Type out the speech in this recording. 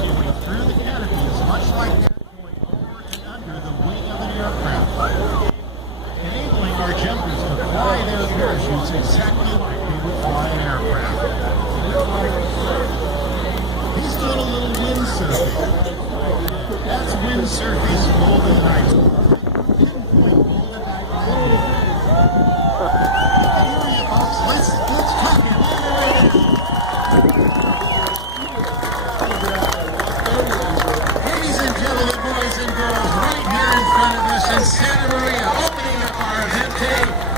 parachuting through the canopies, much like that going over and under the wing of an aircraft, enabling our jumpers to fly their parachutes exactly like they would fly an aircraft. He's doing a little windsurfing. That's windsurfing's golden night. Pinpoint golden night landing. Here you folks, let's talk it all the way down. Ladies and gentlemen, boys and girls, right here in front of us in Santa Maria, opening up our event day.